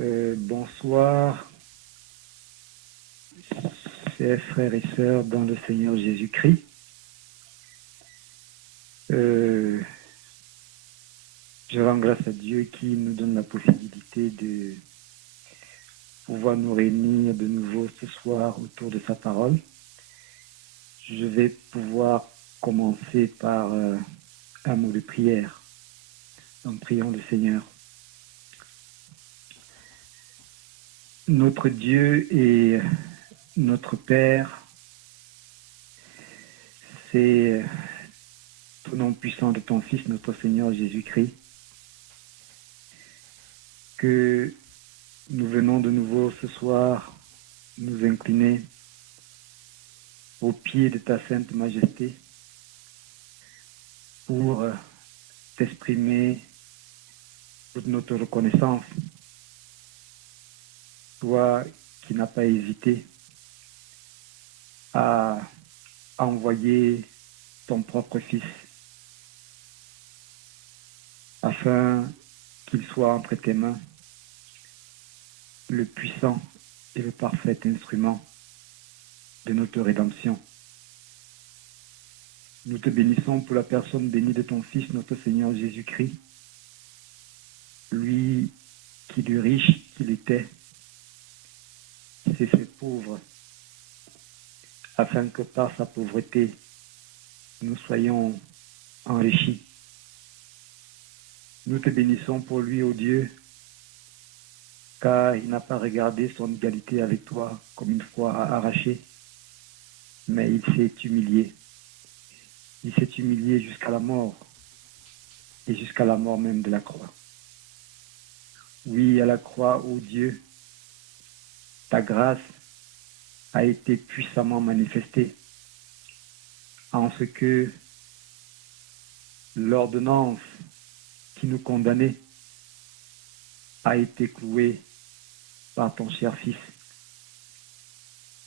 Bonsoir, chers frères et sœurs dans le Seigneur Jésus-Christ. Je rends grâce à Dieu qui nous donne la possibilité de pouvoir nous réunir de nouveau ce soir autour de sa parole. Je vais pouvoir commencer par un mot de prière. Donc prions le Seigneur. Notre Dieu et notre Père, c'est au nom puissant de ton Fils, notre Seigneur Jésus-Christ, que nous venons de nouveau ce soir nous incliner au pied de ta Sainte Majesté pour t'exprimer toute notre reconnaissance. Toi qui n'as pas hésité à envoyer ton propre Fils afin qu'il soit entre tes mains le puissant et le parfait instrument de notre rédemption. Nous te bénissons pour la personne bénie de ton Fils, notre Seigneur Jésus-Christ, lui qui du riche qu'il était, s'est fait pauvre, afin que par sa pauvreté, nous soyons enrichis. Nous te bénissons pour lui, ô Dieu, car il n'a pas regardé son égalité avec toi comme une fois à arracher, mais il s'est humilié. Il s'est humilié jusqu'à la mort, et jusqu'à la mort même de la croix. Oui, à la croix, ô Dieu, ta grâce a été puissamment manifestée, en ce que l'ordonnance qui nous condamnait a été clouée par ton cher Fils.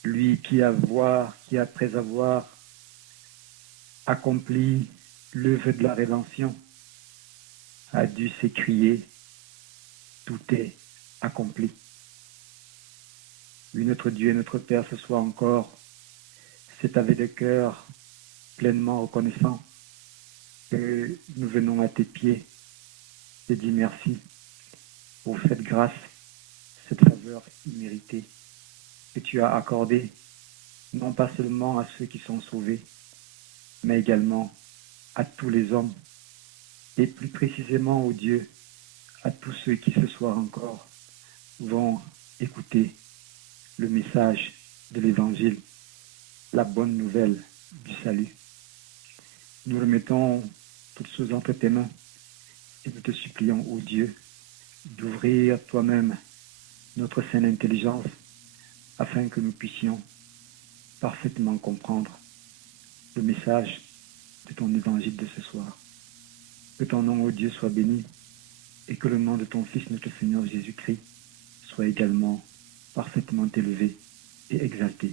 Lui qui après avoir accompli l'œuvre de la rédemption, a dû s'écrier « Tout est accompli ». Oui, notre Dieu et notre Père, ce soir encore, c'est avec le cœur pleinement reconnaissant que nous venons à tes pieds et dis merci pour cette grâce, cette faveur imméritée que tu as accordée, non pas seulement à ceux qui sont sauvés, mais également à tous les hommes, et plus précisément, ô Dieu, à tous ceux qui ce soir encore vont écouter le message de l'Évangile, la bonne nouvelle du salut. Nous remettons toutes choses entre tes mains et nous te supplions, ô Dieu, d'ouvrir toi-même notre saine intelligence afin que nous puissions parfaitement comprendre le message de ton évangile de ce soir. Que ton nom, ô Dieu, soit béni et que le nom de ton Fils, notre Seigneur Jésus-Christ, soit également parfaitement élevé et exalté.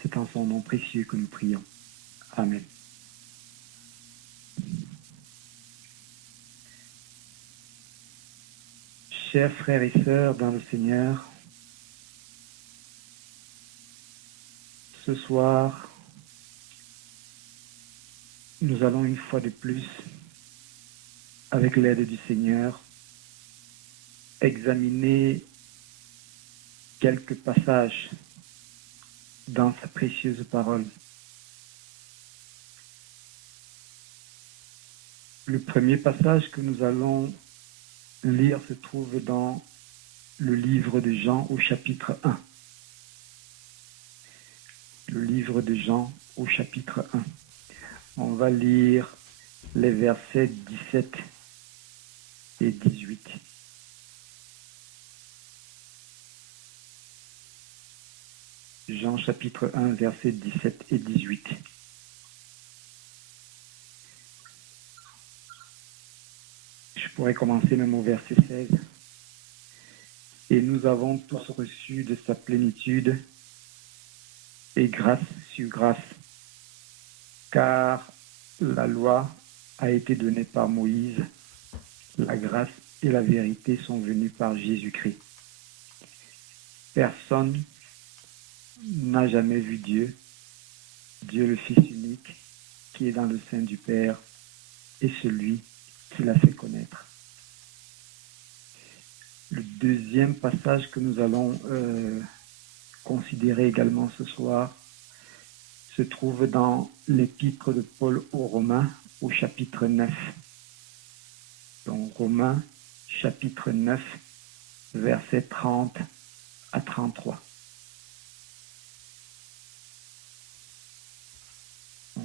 C'est en son nom précieux que nous prions. Amen. Chers frères et sœurs dans le Seigneur, ce soir, nous allons une fois de plus, avec l'aide du Seigneur, examiner quelques passages dans sa précieuse parole. Le premier passage que nous allons lire se trouve dans le livre de Jean au chapitre 1. Le livre de Jean au chapitre 1. On va lire les versets 17 et 18. Jean chapitre 1, versets 17 et 18. Je pourrais commencer même au verset 16. Et nous avons tous reçu de sa plénitude et grâce sur grâce, car la loi a été donnée par Moïse, la grâce et la vérité sont venues par Jésus-Christ. Personne n'a jamais vu Dieu, Dieu le Fils unique, qui est dans le sein du Père, et celui qui l'a fait connaître. Le deuxième passage que nous allons considérer également ce soir se trouve dans l'épître de Paul aux Romains, au chapitre 9. Donc Romains, chapitre 9, versets 30 à 33.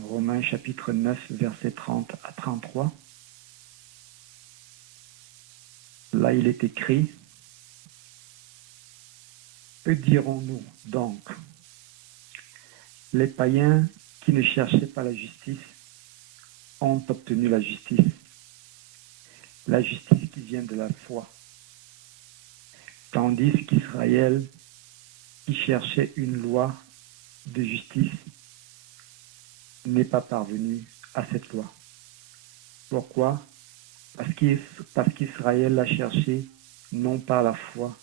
Romains, chapitre 9, versets 30 à 33. Là, il est écrit: que dirons-nous donc? Les païens qui ne cherchaient pas la justice ont obtenu la justice qui vient de la foi. Tandis qu'Israël, qui cherchait une loi de justice, n'est pas parvenu à cette loi. Pourquoi? Parce qu'Israël l'a cherché non par la foi,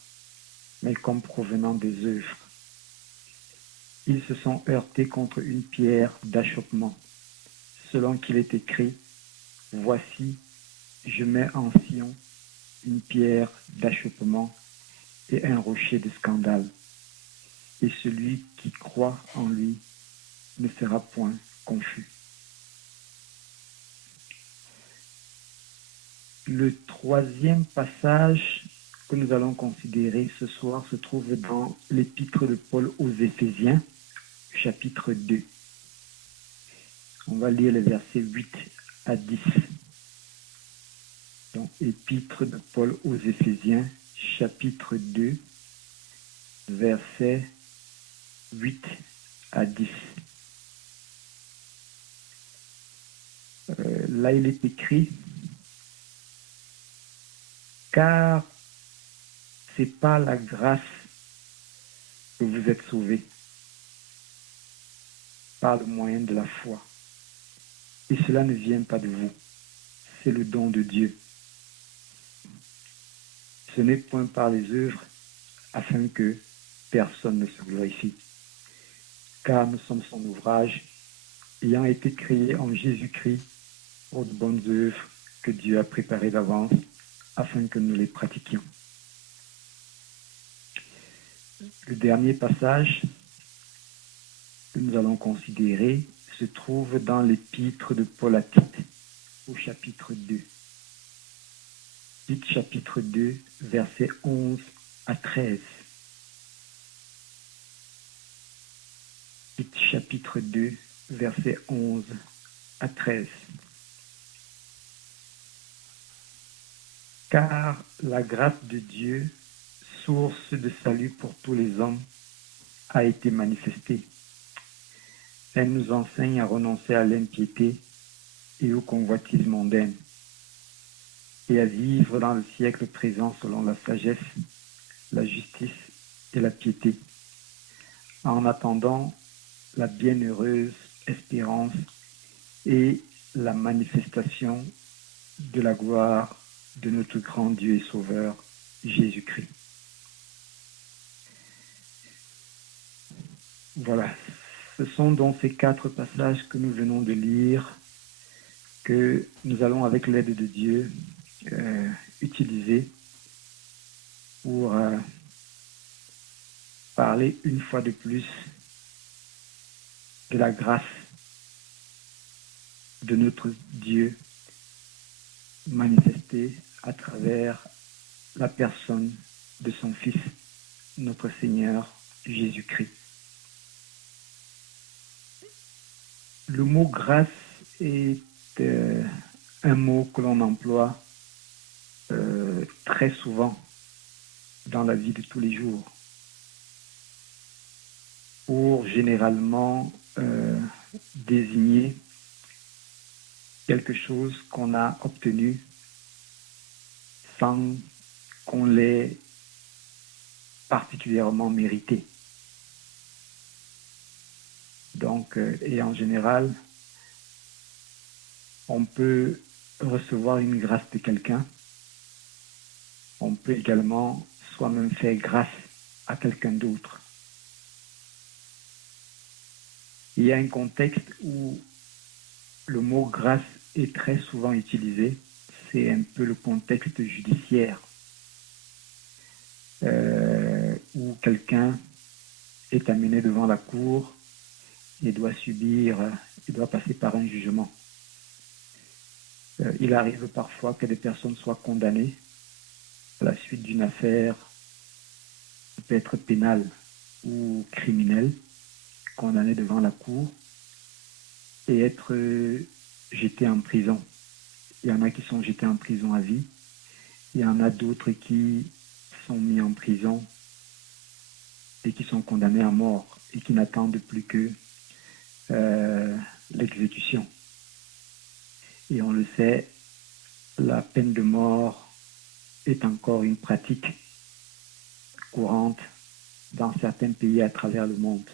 mais comme provenant des œuvres. Ils se sont heurtés contre une pierre d'achoppement, selon qu'il est écrit: voici, je mets en Sion une pierre d'achoppement et un rocher de scandale, et celui qui croit en lui ne sera point confus. Le troisième passage que nous allons considérer ce soir se trouve dans l'épître de Paul aux Éphésiens, chapitre 2. On va lire les versets 8 à 10. Donc, épître de Paul aux Éphésiens, chapitre 2, versets 8 à 10. Là, il est écrit: car c'est par la grâce que vous êtes sauvés, par le moyen de la foi. Et cela ne vient pas de vous, c'est le don de Dieu. Ce n'est point par les œuvres, afin que personne ne se glorifie. Car nous sommes son ouvrage, ayant été créés en Jésus-Christ pour de bonnes œuvres que Dieu a préparées d'avance, afin que nous les pratiquions. Le dernier passage que nous allons considérer se trouve dans l'épître de Paul à Tite, au chapitre 2. Tite, chapitre 2, versets 11 à 13. Tite, chapitre 2, versets 11 à 13. Car la grâce de Dieu, source de salut pour tous les hommes, a été manifestée. Elle nous enseigne à renoncer à l'impiété et aux convoitises mondaines, et à vivre dans le siècle présent selon la sagesse, la justice et la piété, en attendant la bienheureuse espérance et la manifestation de la gloire de notre grand Dieu et Sauveur, Jésus-Christ. Voilà, ce sont donc ces 4 passages que nous venons de lire, que nous allons, avec l'aide de Dieu, utiliser pour parler une fois de plus de la grâce de notre Dieu manifestée à travers la personne de son Fils, notre Seigneur Jésus-Christ. Le mot grâce est un mot que l'on emploie très souvent dans la vie de tous les jours pour généralement désigner quelque chose qu'on a obtenu sans qu'on l'ait particulièrement mérité. Donc, et en général, on peut recevoir une grâce de quelqu'un. On peut également soi-même faire grâce à quelqu'un d'autre. Il y a un contexte où le mot grâce est très souvent utilisé. C'est un peu le contexte judiciaire où quelqu'un est amené devant la cour et doit passer par un jugement. Il arrive parfois que des personnes soient condamnées à la suite d'une affaire peut-être pénale ou criminelle, condamnées devant la cour et être jetées en prison. Il y en a qui sont jetés en prison à vie. Il y en a d'autres qui sont mis en prison et qui sont condamnés à mort et qui n'attendent plus que l'exécution. Et on le sait, la peine de mort est encore une pratique courante dans certains pays à travers le monde.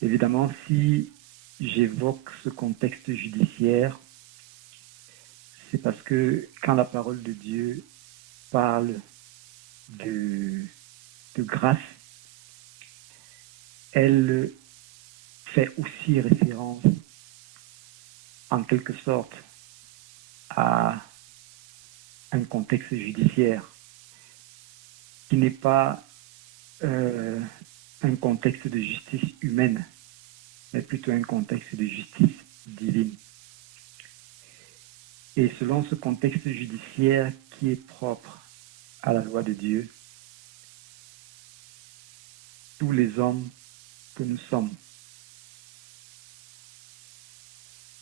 Évidemment, si j'évoque ce contexte judiciaire, c'est parce que quand la parole de Dieu parle de grâce, elle fait aussi référence en quelque sorte à un contexte judiciaire qui n'est pas un contexte de justice humaine, mais plutôt un contexte de justice divine. Et selon ce contexte judiciaire qui est propre à la loi de Dieu, tous les hommes que nous sommes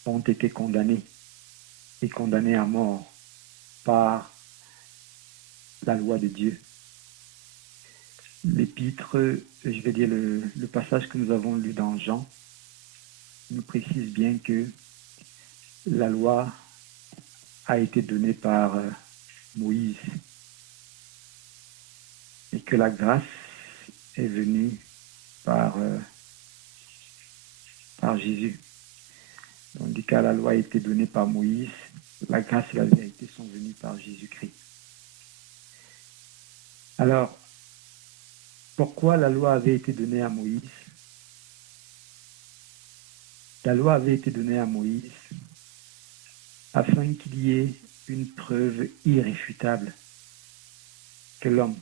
ont été condamnés et condamnés à mort par la loi de Dieu. L'épître, je vais dire le passage que nous avons lu dans Jean, nous précise bien que la loi a été donnée par Moïse et que la grâce est venue par Jésus. Donc, du cas, la loi a été donnée par Moïse, la grâce et la vérité sont venues par Jésus-Christ. Alors, pourquoi la loi avait été donnée à Moïse? La loi avait été donnée à Moïse afin qu'il y ait une preuve irréfutable que l'homme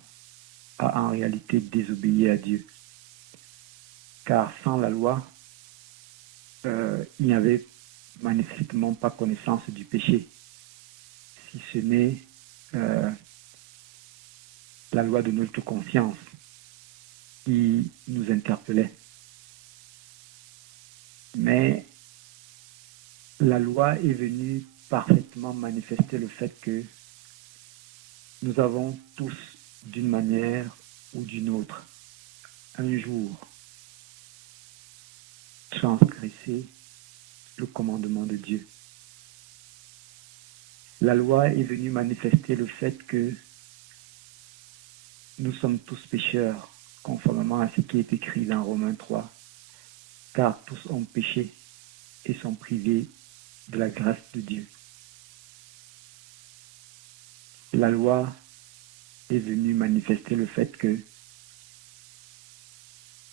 a en réalité désobéi à Dieu. Car sans la loi, il n'y avait manifestement pas connaissance du péché, si ce n'est la loi de notre conscience qui nous interpellait. Mais la loi est venue parfaitement manifester le fait que nous avons tous, d'une manière ou d'une autre, un jour, transgressé le commandement de Dieu. La loi est venue manifester le fait que nous sommes tous pécheurs, conformément à ce qui est écrit dans Romains 3, car tous ont péché et sont privés de la grâce de Dieu. La loi est venue manifester le fait que,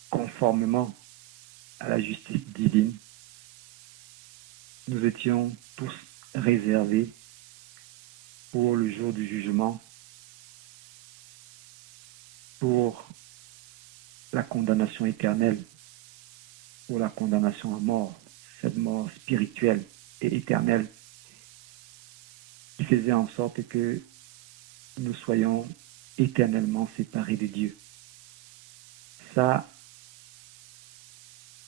conformément à la justice divine, nous étions tous réservés pour le jour du jugement, pour la condamnation éternelle, pour la condamnation à mort, cette mort spirituelle et éternelle qui faisait en sorte que nous soyons éternellement séparés de Dieu. Ça,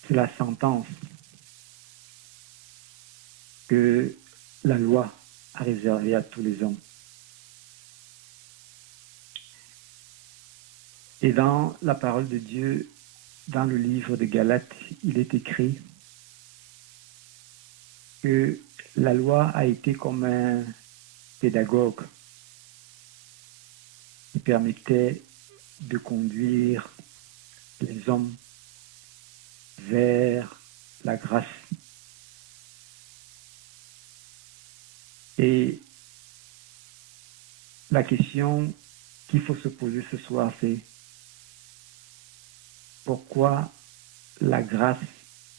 c'est la sentence que la loi a réservée à tous les hommes. Et dans la parole de Dieu, dans le livre de Galates, il est écrit que la loi a été comme un pédagogue qui permettait de conduire les hommes vers la grâce. Et la question qu'il faut se poser ce soir, c'est pourquoi la grâce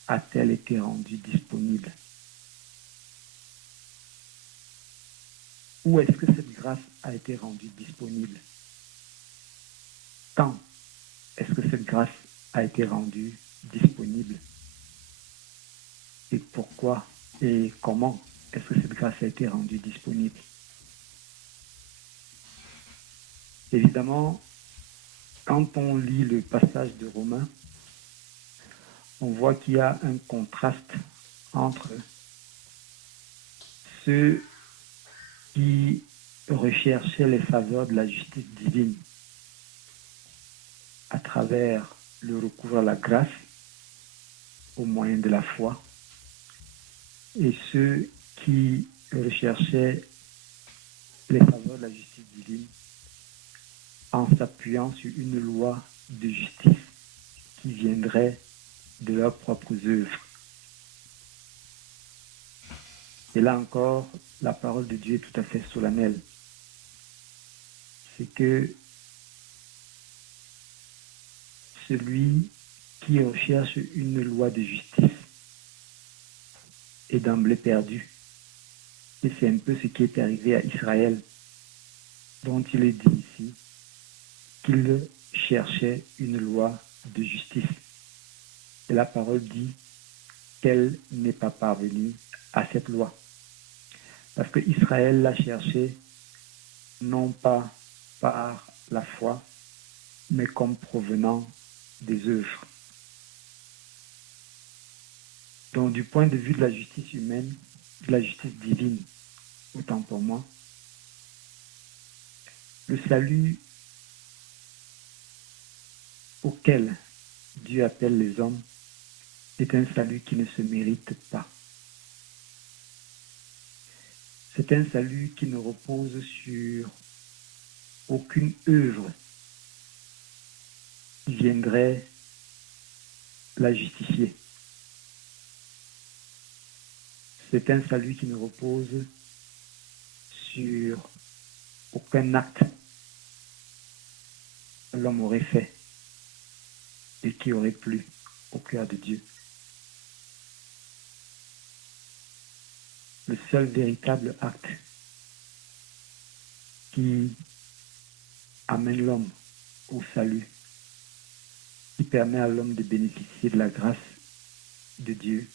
a-t-elle été rendue disponible? Où est-ce que cette grâce a été rendue disponible? Quand est-ce que cette grâce a été rendue disponible? Et pourquoi et comment est-ce que cette grâce a été rendue disponible? Évidemment, quand on lit le passage de Romains, on voit qu'il y a un contraste entre ceux qui recherchaient les faveurs de la justice divine à travers le recours à la grâce au moyen de la foi, et ceux qui recherchaient les faveurs de la justice divine en s'appuyant sur une loi de justice qui viendrait de leurs propres œuvres. Et là encore, la parole de Dieu est tout à fait solennelle. C'est que celui qui recherche une loi de justice est d'emblée perdu. Et c'est un peu ce qui est arrivé à Israël, dont il est dit ici qu'il cherchait une loi de justice. Et la parole dit qu'elle n'est pas parvenue à cette loi. Parce que Israël l'a cherchée non pas par la foi, mais comme provenant des œuvres. Donc du point de vue de la justice humaine, de la justice divine, autant pour moi, le salut auquel Dieu appelle les hommes est un salut qui ne se mérite pas. C'est un salut qui ne repose sur aucune œuvre qui viendrait la justifier. C'est un salut qui ne repose sur aucun acte que l'homme aurait fait et qui aurait plu au cœur de Dieu. Le seul véritable acte qui amène l'homme au salut, qui permet à l'homme de bénéficier de la grâce de Dieu,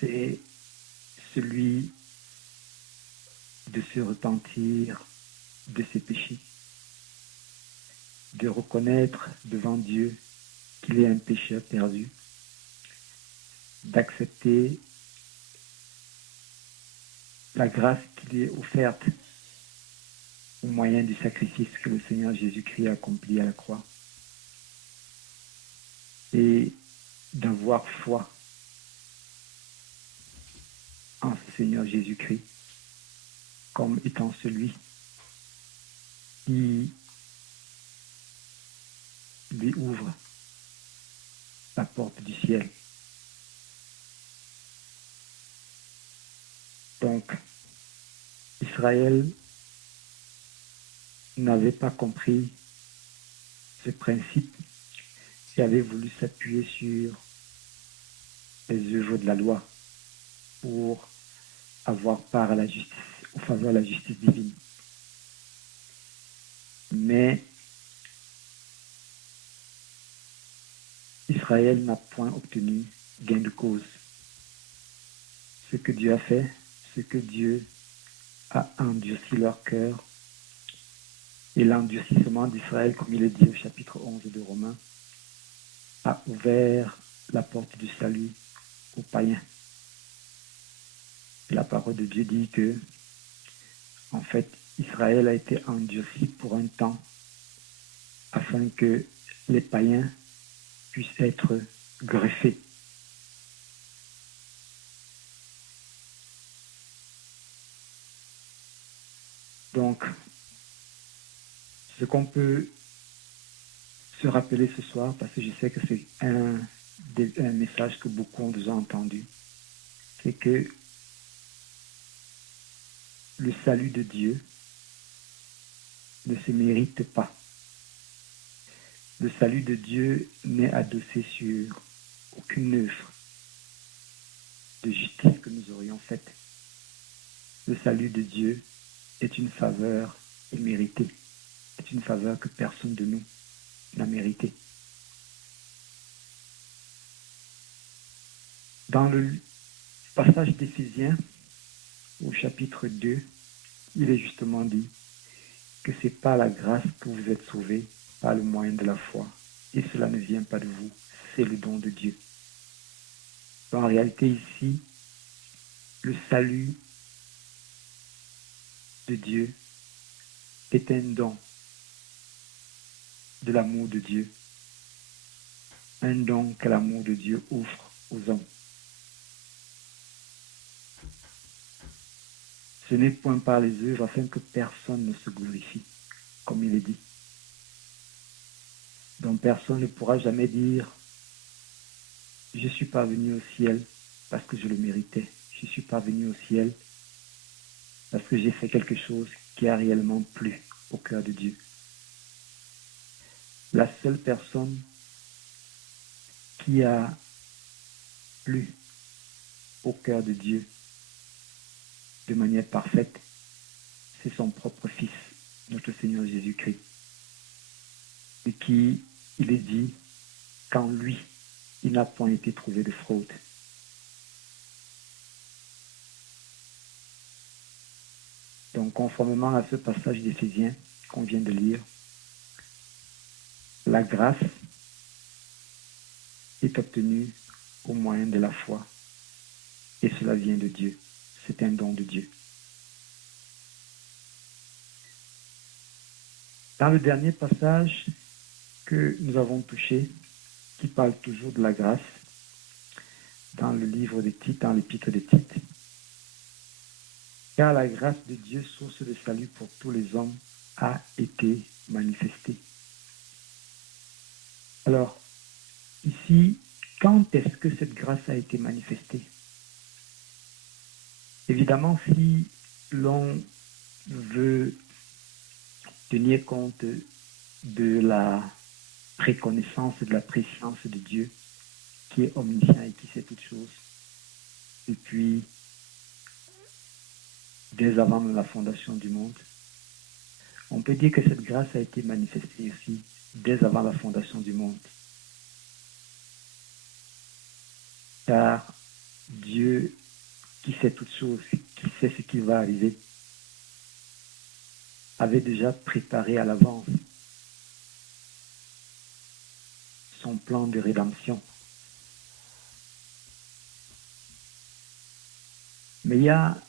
c'est celui de se repentir de ses péchés, de reconnaître devant Dieu qu'il est un pécheur perdu, d'accepter la grâce qui lui est offerte au moyen du sacrifice que le Seigneur Jésus-Christ a accompli à la croix, et d'avoir foi en ce Seigneur Jésus-Christ comme étant celui qui lui ouvre la porte du ciel. Donc, Israël n'avait pas compris ce principe et avait voulu s'appuyer sur les œuvres de la loi pour avoir part à la justice, au faveur de la justice divine. Mais Israël n'a point obtenu gain de cause. Ce que Dieu a fait, c'est que Dieu a endurci leur cœur, et l'endurcissement d'Israël, comme il est dit au chapitre 11 de Romains, a ouvert la porte du salut aux païens. Et la parole de Dieu dit que, en fait, Israël a été endurci pour un temps afin que les païens puissent être greffés. Donc, ce qu'on peut se rappeler ce soir, parce que je sais que c'est un message que beaucoup ont déjà entendu, c'est que le salut de Dieu ne se mérite pas. Le salut de Dieu n'est adossé sur aucune œuvre de justice que nous aurions faite. Le salut de Dieu est une faveur imméritée. C'est une faveur que personne de nous n'a méritée. Dans le passage d'Éphésiens, au chapitre 2, il est justement dit que c'est par la grâce que vous êtes sauvés, par le moyen de la foi. Et cela ne vient pas de vous, c'est le don de Dieu. En réalité, ici, le salut de Dieu est un don de l'amour de Dieu, un don que l'amour de Dieu offre aux hommes. Ce n'est point par les œuvres afin que personne ne se glorifie, comme il est dit. Donc personne ne pourra jamais dire « Je suis parvenu au ciel parce que je le méritais. Je suis parvenu au ciel parce que j'ai fait quelque chose qui a réellement plu au cœur de Dieu. » La seule personne qui a plu au cœur de Dieu de manière parfaite, c'est son propre Fils, notre Seigneur Jésus-Christ. Et qui, il est dit, qu'en lui, il n'a point été trouvé de fraude. Donc, conformément à ce passage d'Éphésiens qu'on vient de lire, la grâce est obtenue au moyen de la foi. Et cela vient de Dieu. C'est un don de Dieu. Dans le dernier passage que nous avons touché, qui parle toujours de la grâce, dans le livre des Tites, dans l'épître des Tites, car la grâce de Dieu, source de salut pour tous les hommes, a été manifestée. Alors, ici, quand est-ce que cette grâce a été manifestée? Évidemment, si l'on veut tenir compte de la préconnaissance et de la préscience de Dieu, qui est omniscient et qui sait toutes choses, et puis dès avant la fondation du monde, on peut dire que cette grâce a été manifestée aussi dès avant la fondation du monde. Car Dieu, qui sait toutes choses, qui sait ce qui va arriver, avait déjà préparé à l'avance son plan de rédemption. Mais il y a,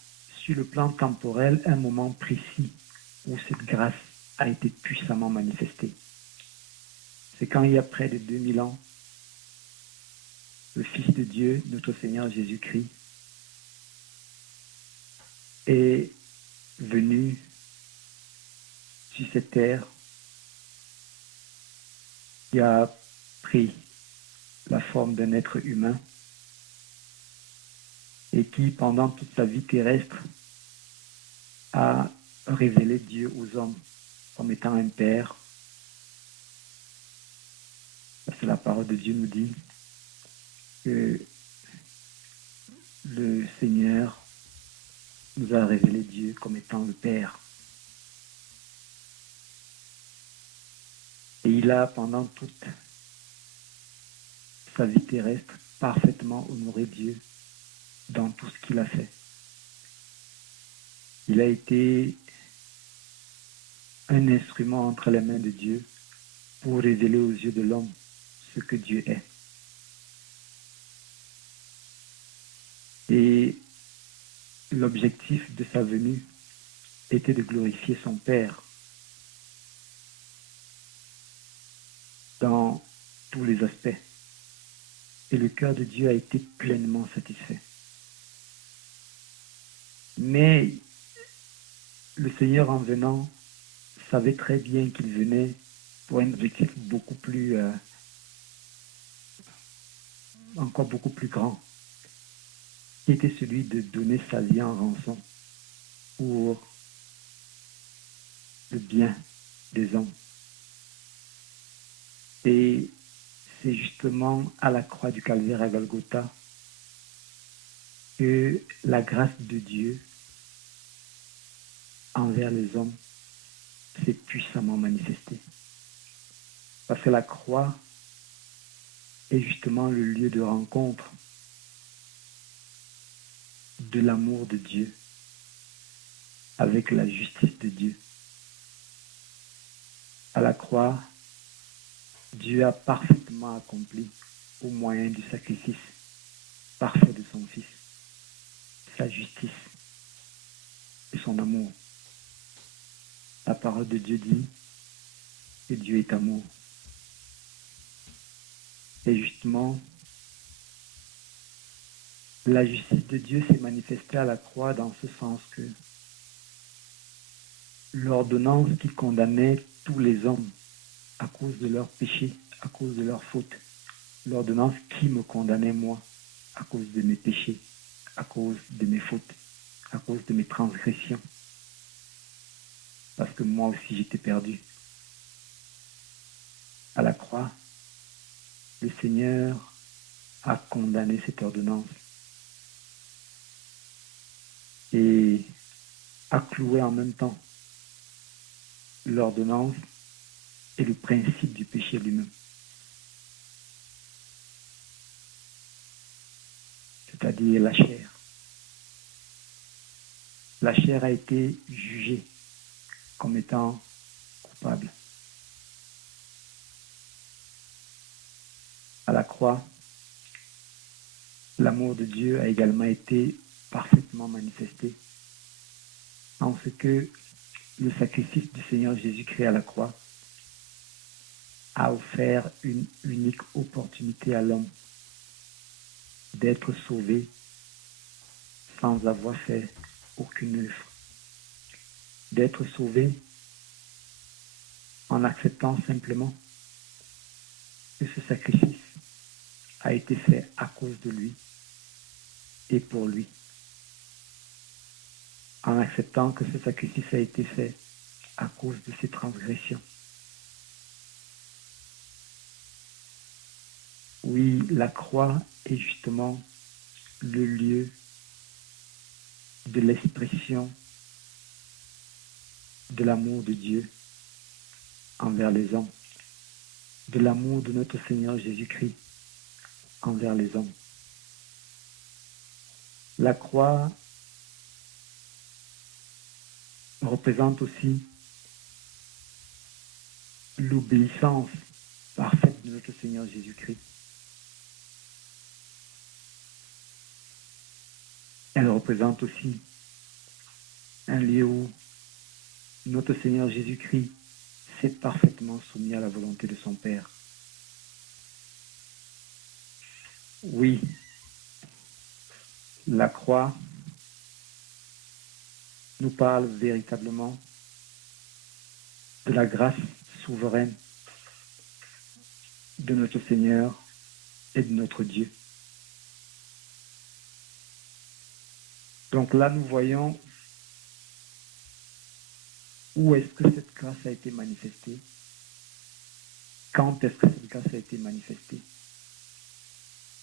sur le plan temporel, un moment précis où cette grâce a été puissamment manifestée. C'est quand il y a près de 2000 ans, le Fils de Dieu, notre Seigneur Jésus-Christ, est venu sur cette terre, qui a pris la forme d'un être humain et qui, pendant toute sa vie terrestre, a révélé Dieu aux hommes comme étant un Père. Parce que la parole de Dieu nous dit que le Seigneur nous a révélé Dieu comme étant le Père. Et il a, pendant toute sa vie terrestre, parfaitement honoré Dieu dans tout ce qu'il a fait. Il a été un instrument entre les mains de Dieu pour révéler aux yeux de l'homme ce que Dieu est. Et l'objectif de sa venue était de glorifier son Père dans tous les aspects. Et le cœur de Dieu a été pleinement satisfait. Mais le Seigneur, en venant, savait très bien qu'il venait pour un objectif encore beaucoup plus grand, qui était celui de donner sa vie en rançon pour le bien des hommes. Et c'est justement à la croix du Calvaire à Golgotha que la grâce de Dieu envers les hommes s'est puissamment manifestée. Parce que la croix est justement le lieu de rencontre de l'amour de Dieu avec la justice de Dieu. À la croix, Dieu a parfaitement accompli, au moyen du sacrifice parfait de son Fils, sa justice et son amour. La parole de Dieu dit que Dieu est amour. Et justement, la justice de Dieu s'est manifestée à la croix dans ce sens que l'ordonnance qui condamnait tous les hommes à cause de leurs péchés, à cause de leurs fautes, l'ordonnance qui me condamnait moi à cause de mes péchés, à cause de mes fautes, à cause de mes transgressions, parce que moi aussi j'étais perdu. À la croix, le Seigneur a condamné cette ordonnance et a cloué en même temps l'ordonnance et le principe du péché lui-même. C'est-à-dire la chair. La chair a été jugée comme étant coupable. À la croix, l'amour de Dieu a également été parfaitement manifesté en ce que le sacrifice du Seigneur Jésus-Christ à la croix a offert une unique opportunité à l'homme d'être sauvé sans avoir fait aucune œuvre, d'être sauvé en acceptant simplement que ce sacrifice a été fait à cause de lui et pour lui, en acceptant que ce sacrifice a été fait à cause de ses transgressions. Oui, la croix est justement le lieu de l'expression de l'amour de Dieu envers les hommes, de l'amour de notre Seigneur Jésus-Christ envers les hommes. La croix représente aussi l'obéissance parfaite de notre Seigneur Jésus-Christ. Elle représente aussi un lieu où notre Seigneur Jésus-Christ s'est parfaitement soumis à la volonté de son Père. Oui, la croix nous parle véritablement de la grâce souveraine de notre Seigneur et de notre Dieu. Donc là, nous voyons où est-ce que cette grâce a été manifestée, quand est-ce que cette grâce a été manifestée,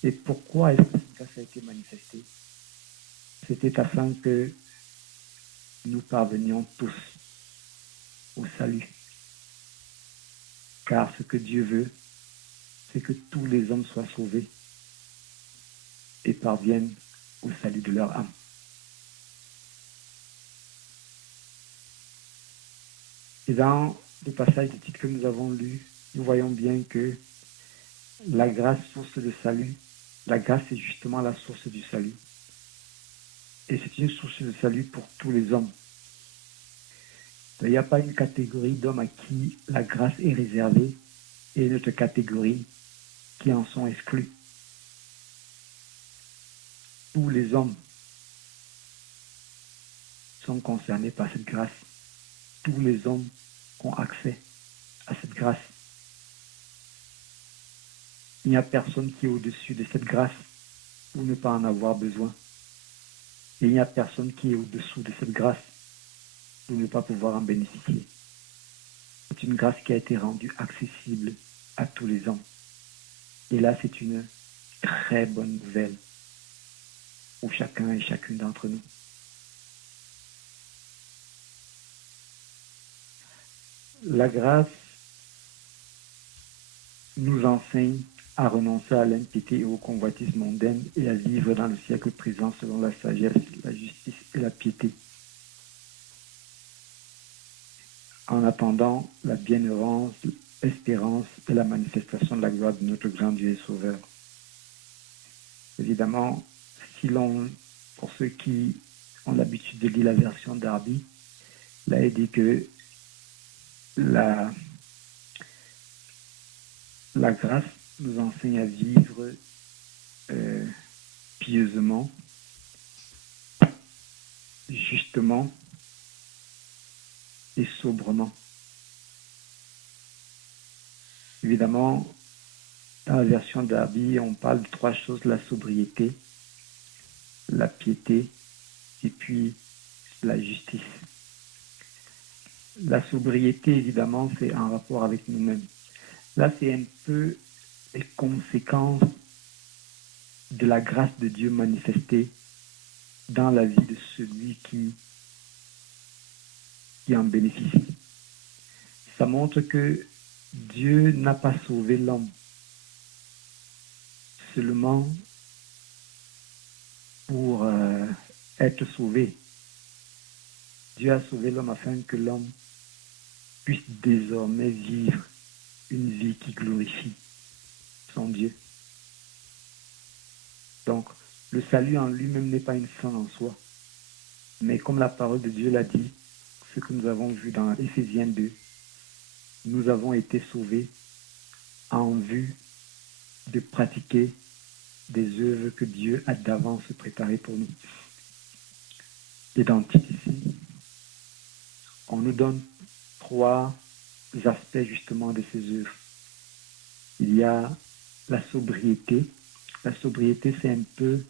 et pourquoi est-ce que cette grâce a été manifestée. C'était afin que nous parvenions tous au salut. Car ce que Dieu veut, c'est que tous les hommes soient sauvés et parviennent au salut de leur âme. Et dans le passage de titre que nous avons lu, nous voyons bien que la grâce, source de salut, la grâce est justement la source du salut. Et c'est une source de salut pour tous les hommes. Il n'y a pas une catégorie d'hommes à qui la grâce est réservée et une autre catégorie qui en sont exclus. Tous les hommes sont concernés par cette grâce. Tous les hommes ont accès à cette grâce. Il n'y a personne qui est au-dessus de cette grâce pour ne pas en avoir besoin. Et il n'y a personne qui est au-dessous de cette grâce pour ne pas pouvoir en bénéficier. c'est une grâce qui a été rendue accessible à tous les hommes. Et là, c'est une très bonne nouvelle pour chacun et chacune d'entre nous. La grâce nous enseigne à renoncer à l'impiété et aux convoitises mondaines et à vivre dans le siècle présent selon la sagesse, la justice et la piété, en attendant la bienheureuse espérance et la manifestation de la gloire de notre grand Dieu et Sauveur. Évidemment, pour ceux qui ont l'habitude de lire la version Darby, là il dit que la grâce nous enseigne à vivre pieusement, justement et sobrement. Évidemment, dans la version Darby, on parle de 3 choses, la sobriété, la piété et puis la justice. La sobriété, évidemment, c'est en rapport avec nous-mêmes. Là, c'est un peu les conséquences de la grâce de Dieu manifestée dans la vie de celui qui en bénéficie. Ça montre que Dieu n'a pas sauvé l'homme seulement pour être sauvé. Dieu a sauvé l'homme afin que l'homme puisse désormais vivre une vie qui glorifie son Dieu. Donc, le salut en lui-même n'est pas une fin en soi. Mais comme la parole de Dieu l'a dit, ce que nous avons vu dans Éphésiens 2, nous avons été sauvés en vue de pratiquer des œuvres que Dieu a d'avance préparées pour nous. Et dans Tite ici, on nous donne 3 aspects justement de ces œuvres. Il y a la sobriété. La sobriété, c'est un peu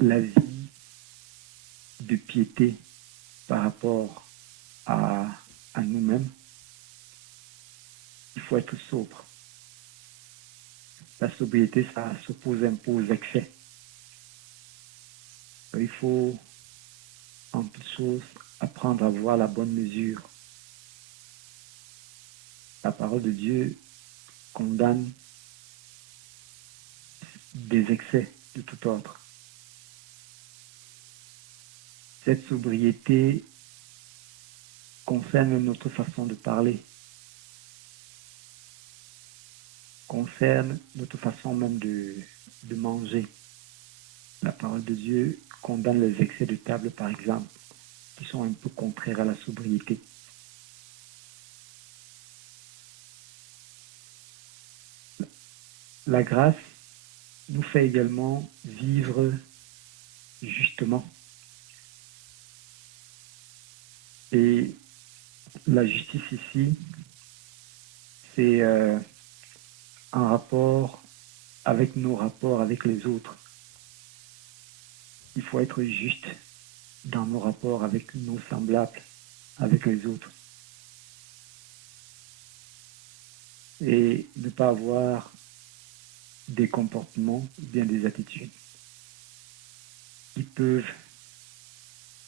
la vie de piété par rapport à nous-mêmes. Il faut être sobre. La sobriété, ça s'oppose un peu aux excès. Il faut, en toute chose, apprendre à voir la bonne mesure. La parole de Dieu condamne des excès de tout ordre. Cette sobriété concerne notre façon de parler, concerne notre façon même de manger. La parole de Dieu condamne les excès de table, par exemple, qui sont un peu contraires à la sobriété. La grâce nous fait également vivre justement. Et la justice ici, c'est en rapport avec nos rapports avec les autres. Il faut être juste dans nos rapports avec nos semblables, avec les autres. Et ne pas avoir des comportements, bien des attitudes qui peuvent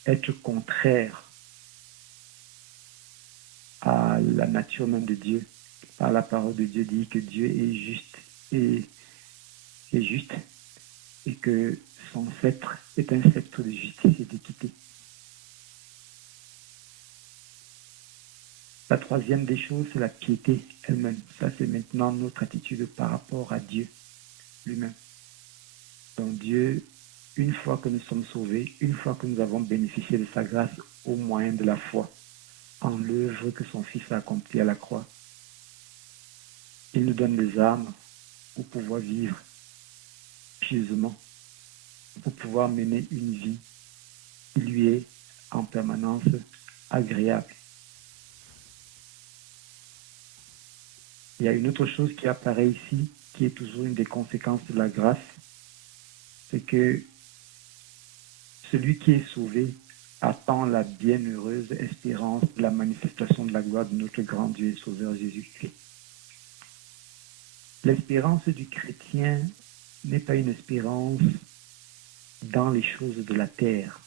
être contraires à la nature même de Dieu. Par la parole de Dieu dit que Dieu est juste et que son sceptre est un sceptre de justice et d'équité. La troisième des choses, c'est la piété elle-même. Ça, c'est maintenant notre attitude par rapport à Dieu lui-même. Donc Dieu, une fois que nous sommes sauvés, une fois que nous avons bénéficié de sa grâce au moyen de la foi, en l'œuvre que son Fils a accomplie à la croix, il nous donne les armes pour pouvoir vivre pieusement, pour pouvoir mener une vie qui lui est en permanence agréable. Il y a une autre chose qui apparaît ici, qui est toujours une des conséquences de la grâce, c'est que celui qui est sauvé attend la bienheureuse espérance de la manifestation de la gloire de notre grand Dieu et Sauveur Jésus-Christ. L'espérance du chrétien n'est pas une espérance dans les choses de la terre,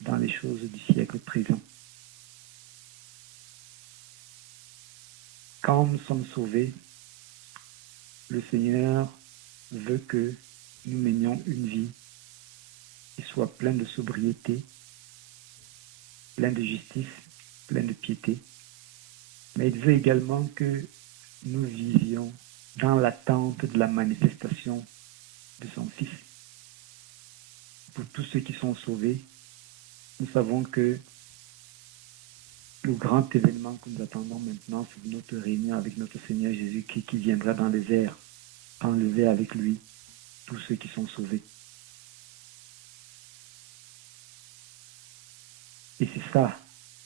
dans les choses du siècle présent. Quand nous sommes sauvés, le Seigneur veut que nous menions une vie qui soit pleine de sobriété, pleine de justice, pleine de piété. Mais il veut également que nous vivions dans l'attente de la manifestation de son Fils. Pour tous ceux qui sont sauvés, nous savons que le grand événement que nous attendons maintenant, c'est notre réunion avec notre Seigneur Jésus-Christ qui viendra dans les airs, enlever avec lui tous ceux qui sont sauvés. Et c'est ça,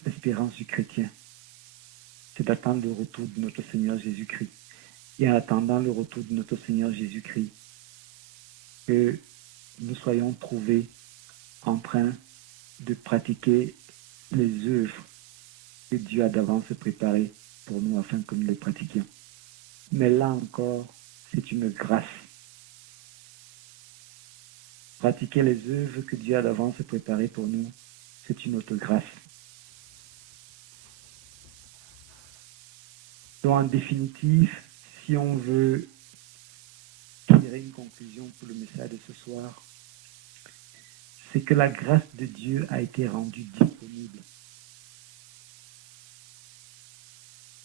l'espérance du chrétien. C'est d'attendre le retour de notre Seigneur Jésus-Christ. Et en attendant le retour de notre Seigneur Jésus-Christ, que nous soyons trouvés en train de pratiquer les œuvres que Dieu a d'avance préparées pour nous afin que nous les pratiquions. Mais là encore, c'est une grâce. Pratiquer les œuvres que Dieu a d'avance préparées pour nous, c'est une autre grâce. Donc en définitive, si on veut tirer une conclusion pour le message de ce soir, c'est que la grâce de Dieu a été rendue disponible.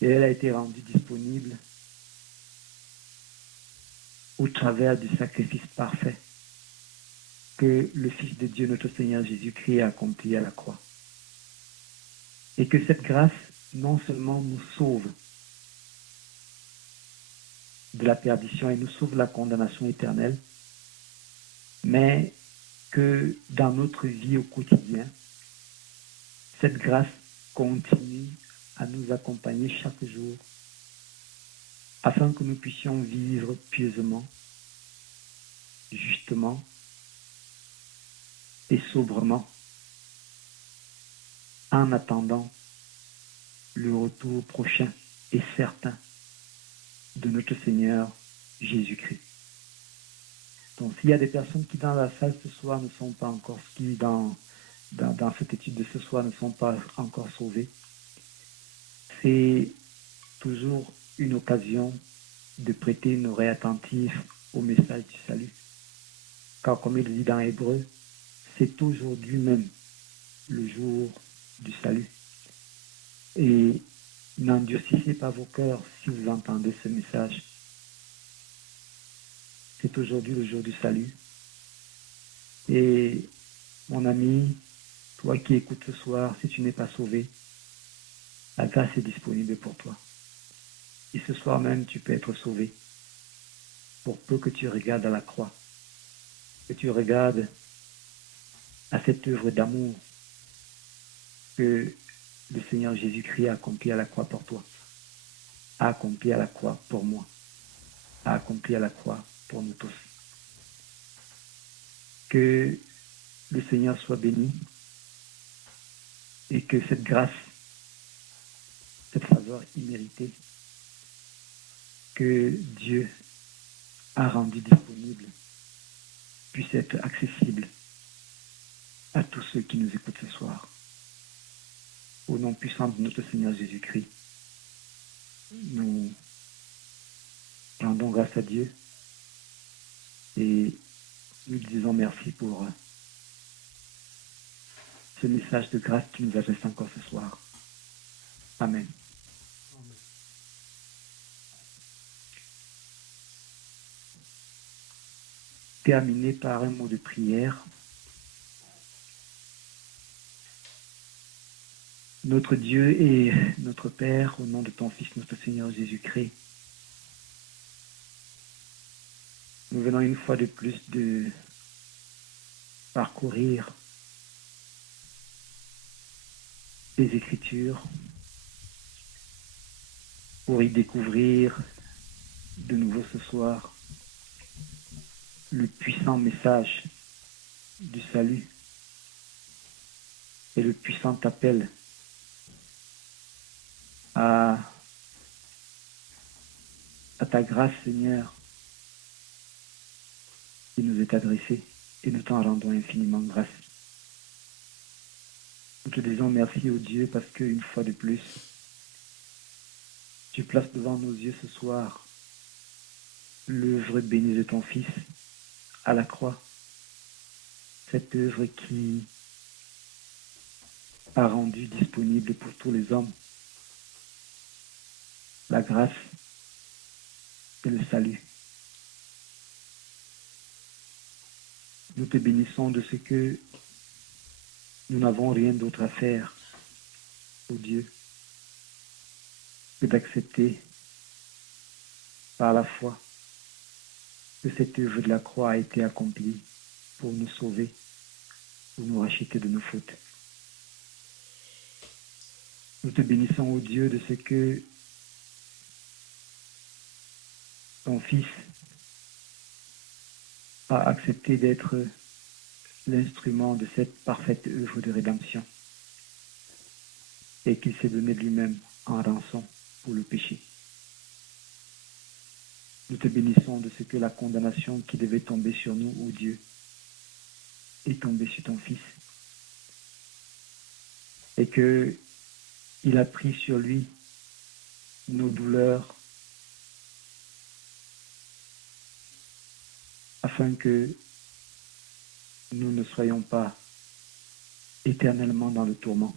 Et elle a été rendue disponible au travers du sacrifice parfait que le Fils de Dieu, notre Seigneur Jésus-Christ, a accompli à la croix. Et que cette grâce, non seulement nous sauve de la perdition et nous sauve de la condamnation éternelle, mais que dans notre vie au quotidien, cette grâce continue à nous accompagner chaque jour afin que nous puissions vivre pieusement, justement et sobrement en attendant le retour prochain et certain de notre Seigneur Jésus-Christ. Donc s'il y a des personnes qui dans la salle ce soir ne sont pas encore, qui dans cette étude de ce soir ne sont pas encore sauvées, c'est toujours une occasion de prêter une oreille attentive au message du salut. Car comme il dit dans Hébreu, c'est aujourd'hui même le jour du salut. Et n'endurcissez pas vos cœurs si vous entendez ce message. C'est aujourd'hui le jour du salut. Et mon ami, toi qui écoutes ce soir, si tu n'es pas sauvé, la grâce est disponible pour toi. Et ce soir même, tu peux être sauvé. Pour peu que tu regardes à la croix, que tu regardes à cette œuvre d'amour que le Seigneur Jésus-Christ a accompli à la croix pour toi, a accompli à la croix pour moi, a accompli à la croix pour nous tous. Que le Seigneur soit béni et que cette grâce, cette faveur imméritée que Dieu a rendue disponible puisse être accessible à tous ceux qui nous écoutent ce soir. Au nom puissant de notre Seigneur Jésus-Christ, nous rendons grâce à Dieu et nous disons merci pour ce message de grâce qui nous adresse encore ce soir. Amen. Terminé par un mot de prière. Notre Dieu et notre Père, au nom de ton Fils, notre Seigneur Jésus-Christ, nous venons une fois de plus de parcourir les Écritures pour y découvrir de nouveau ce soir le puissant message du salut et le puissant appel à ta grâce, Seigneur, qui nous est adressée, et nous t'en rendons infiniment grâce. Nous te disons merci, ô Dieu, parce qu'une fois de plus, tu places devant nos yeux ce soir l'œuvre bénie de ton Fils à la croix, cette œuvre qui a rendu disponible pour tous les hommes la grâce et le salut. Nous te bénissons de ce que nous n'avons rien d'autre à faire, ô Dieu, que d'accepter par la foi que cette œuvre de la croix a été accomplie pour nous sauver, pour nous racheter de nos fautes. Nous te bénissons, ô Dieu, de ce que ton Fils a accepté d'être l'instrument de cette parfaite œuvre de rédemption et qu'il s'est donné lui-même en rançon pour le péché. Nous te bénissons de ce que la condamnation qui devait tomber sur nous, ô Dieu, est tombée sur ton Fils et qu'il a pris sur lui nos douleurs afin que nous ne soyons pas éternellement dans le tourment.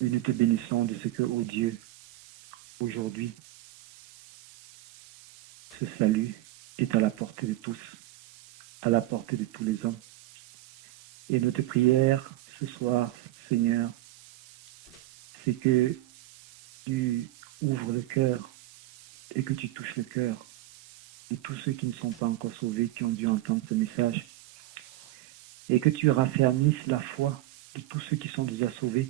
Et nous te bénissons de ce que, ô Dieu, aujourd'hui, ce salut est à la portée de tous, à la portée de tous les hommes. Et notre prière ce soir, Seigneur, c'est que tu ouvres le cœur et que tu touches le cœur de tous ceux qui ne sont pas encore sauvés, qui ont dû entendre ce message, et que tu raffermisses la foi de tous ceux qui sont déjà sauvés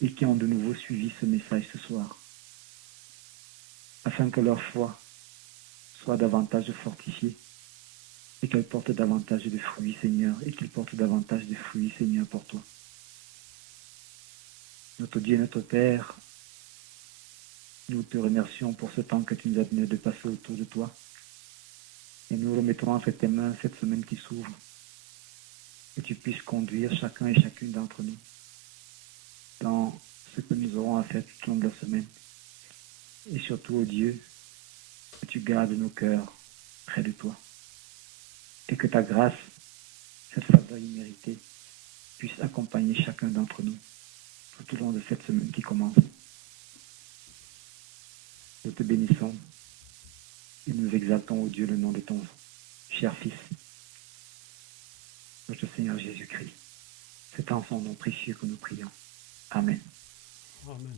et qui ont de nouveau suivi ce message ce soir, afin que leur foi soit davantage fortifiée et qu'elle porte davantage de fruits, Seigneur, et qu'ils portent davantage de fruits, Seigneur, pour toi. Notre Dieu et notre Père, nous te remercions pour ce temps que tu nous as donné de passer autour de toi. Et nous remettons entre tes mains cette semaine qui s'ouvre. Que tu puisses conduire chacun et chacune d'entre nous dans ce que nous aurons à faire tout au long de la semaine. Et surtout, ô Dieu, que tu gardes nos cœurs près de toi. Et que ta grâce, cette faveur imméritée, puisse accompagner chacun d'entre nous tout au long de cette semaine qui commence. Nous te bénissons et nous exaltons, ô Dieu, le nom de ton cher Fils, notre Seigneur Jésus-Christ. C'est en son nom précieux que nous prions. Amen. Amen.